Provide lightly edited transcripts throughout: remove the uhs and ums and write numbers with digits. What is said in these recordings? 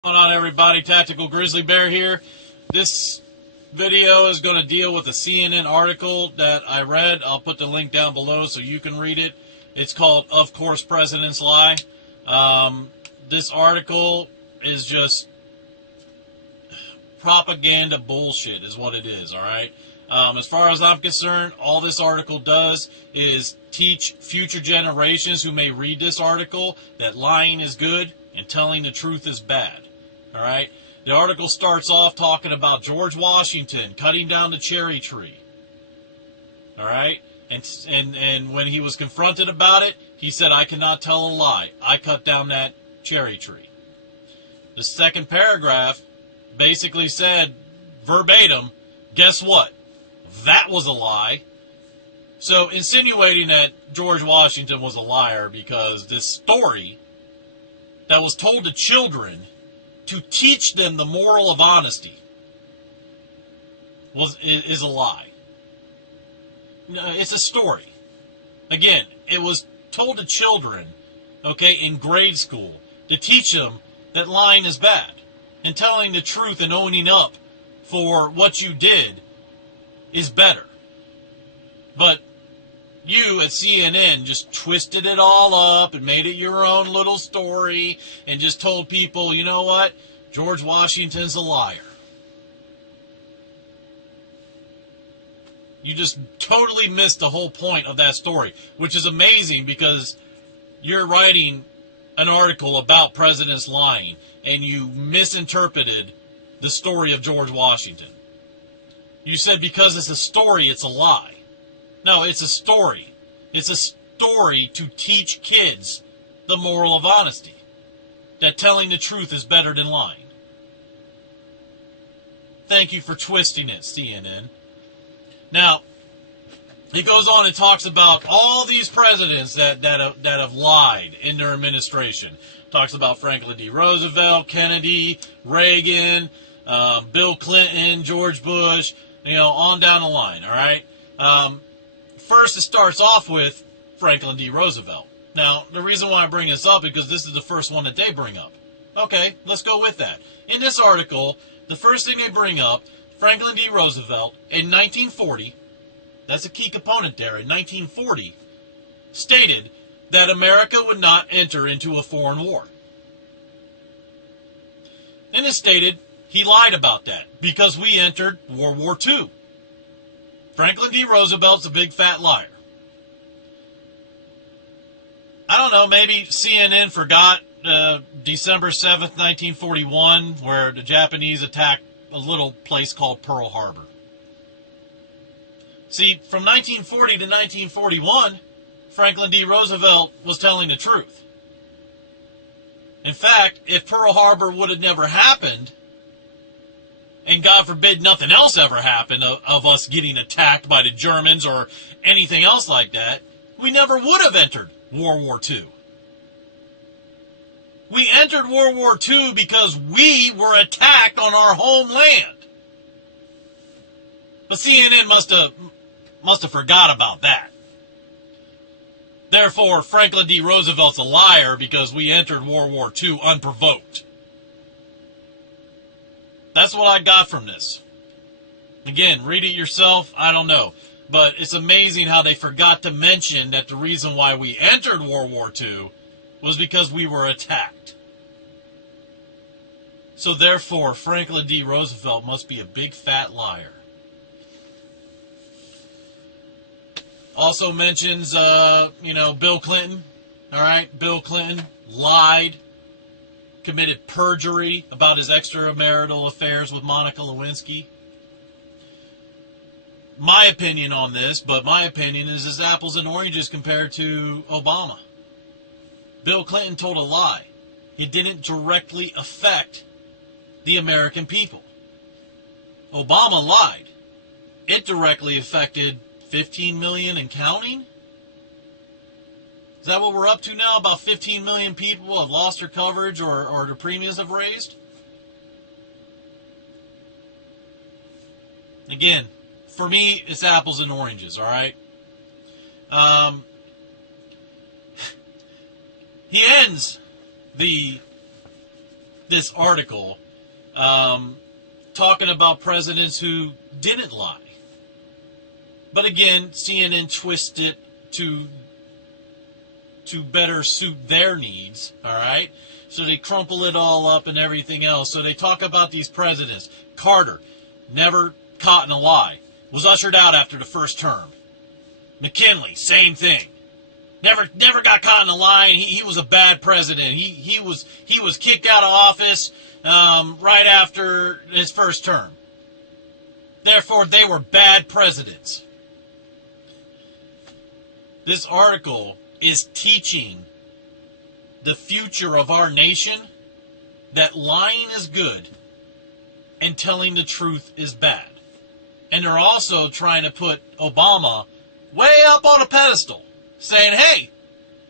What's going on, everybody? Tactical Grizzly Bear here. This video is going to deal with a CNN article that I read. I'll put the link down below so you can read it. It's called "Of Course Presidents Lie." This article is just propaganda bullshit is what it is, alright? As far as I'm concerned, all this article does is teach future generations who may read this article that lying is good and telling the truth is bad. Alright? The article starts off talking about George Washington cutting down the cherry tree. Alright? And when he was confronted about it, he said, "I cannot tell a lie. I cut down that cherry tree." The second paragraph basically said, verbatim, guess what? That was a lie. So insinuating that George Washington was a liar because this story that was told to children to teach them the moral of honesty is a lie. It's a story. Again, it was told to children, okay, in grade school to teach them that lying is bad and telling the truth and owning up for what you did is better. But you at CNN just twisted it all up and made it your own little story and just told people, you know what? George Washington's a liar. You just totally missed the whole point of that story, which is amazing because you're writing an article about presidents lying and you misinterpreted the story of George Washington. You said because it's a story, it's a lie. No, it's a story. It's a story to teach kids the moral of honesty. That telling the truth is better than lying. Thank you for twisting it, CNN. Now, he goes on and talks about all these presidents that have lied in their administration. Talks about Franklin D. Roosevelt, Kennedy, Reagan, Bill Clinton, George Bush, on down the line, all right? First, it starts off with Franklin D. Roosevelt. Now, the reason why I bring this up is because this is the first one that they bring up. Okay, let's go with that. In this article, the first thing they bring up, Franklin D. Roosevelt, in 1940, that's a key component there, in 1940, stated that America would not enter into a foreign war. And it stated he lied about that because we entered World War II. Franklin D. Roosevelt's a big fat liar. I don't know, maybe CNN forgot December 7th, 1941, where the Japanese attacked a little place called Pearl Harbor. See, from 1940 to 1941, Franklin D. Roosevelt was telling the truth. In fact, if Pearl Harbor would have never happened, and God forbid nothing else ever happened of us getting attacked by the Germans or anything else like that, we never would have entered World War II. We entered World War II because we were attacked on our homeland. But CNN must have forgot about that. Therefore, Franklin D. Roosevelt's a liar because we entered World War II unprovoked. That's what I got from this. Again, read it yourself, I don't know. But it's amazing how they forgot to mention that the reason why we entered World War II was because we were attacked. So therefore, Franklin D. Roosevelt must be a big fat liar. Also mentions, Bill Clinton. All right, Bill Clinton lied, committed perjury about his extramarital affairs with Monica Lewinsky. My opinion on this, but my opinion is apples and oranges compared to Obama. Bill Clinton told a lie. It didn't directly affect the American people. Obama lied. It directly affected 15 million and counting? Is that what we're up to now? About 15 million people have lost their coverage or their premiums have raised? Again, for me, it's apples and oranges, all right? He ends the this article talking about presidents who didn't lie. But again, CNN twists it to better suit their needs, all right? So they crumple it all up and everything else. So they talk about these presidents. Carter, never caught in a lie, was ushered out after the first term. McKinley, same thing. Never got caught in a lie, and he was a bad president. He was kicked out of office right after his first term. Therefore, they were bad presidents. This article is teaching the future of our nation that lying is good and telling the truth is bad. And they're also trying to put Obama way up on a pedestal, saying, hey,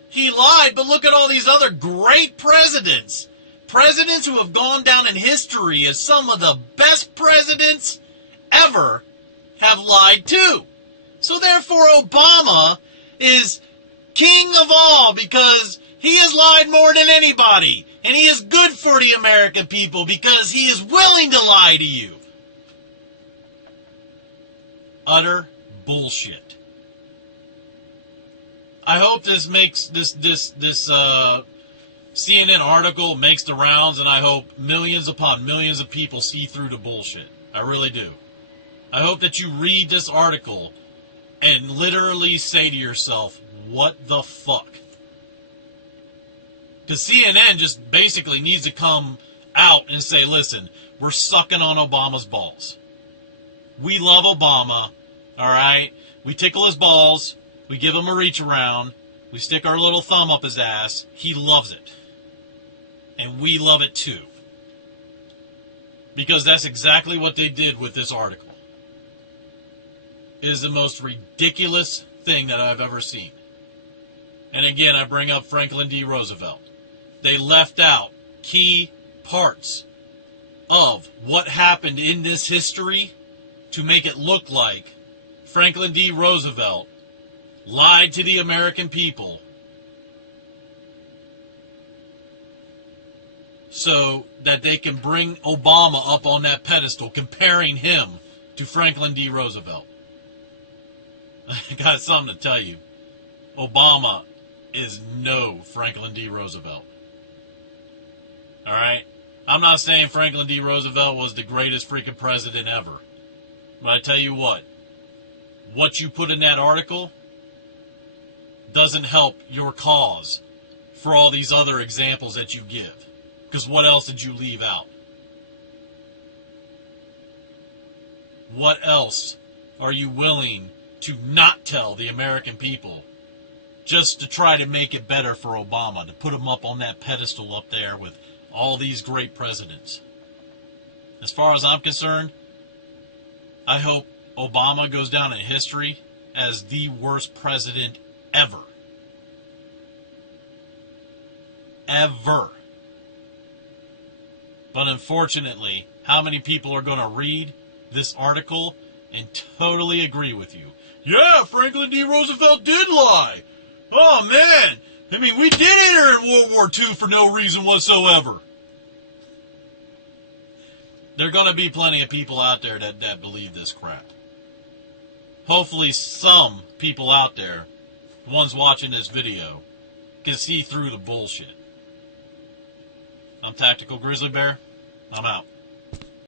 he lied, but look at all these other great presidents. Presidents who have gone down in history as some of the best presidents ever have lied too. So therefore Obama is king of all because he has lied more than anybody. And he is good for the American people because he is willing to lie to you. Utter bullshit. I hope this makes this CNN article makes the rounds, and I hope millions upon millions of people see through the bullshit. I really do. I hope that you read this article and literally say to yourself, what the fuck? Because CNN just basically needs to come out and say, listen, we're sucking on Obama's balls. We love Obama, all right? We tickle his balls. We give him a reach around. We stick our little thumb up his ass. He loves it. And we love it too. Because that's exactly what they did with this article. It is the most ridiculous thing that I've ever seen. And again, I bring up Franklin D. Roosevelt. They left out key parts of what happened in this history to make it look like Franklin D. Roosevelt lied to the American people so that they can bring Obama up on that pedestal, comparing him to Franklin D. Roosevelt. I got something to tell you. Obama is no Franklin D. Roosevelt. All right? I'm not saying Franklin D. Roosevelt was the greatest freaking president ever. But I tell you what you put in that article doesn't help your cause for all these other examples that you give. Because what else did you leave out? What else are you willing to not tell the American people just to try to make it better for Obama, to put him up on that pedestal up there with all these great presidents? As far as I'm concerned, I hope Obama goes down in history as the worst president ever. Ever. But unfortunately, how many people are going to read this article and totally agree with you? Yeah, Franklin D. Roosevelt did lie. Oh, man. I mean, we did enter in World War II for no reason whatsoever. There are going to be plenty of people out there that believe this crap. Hopefully some people out there, the ones watching this video, can see through the bullshit. I'm Tactical Grizzly Bear. I'm out.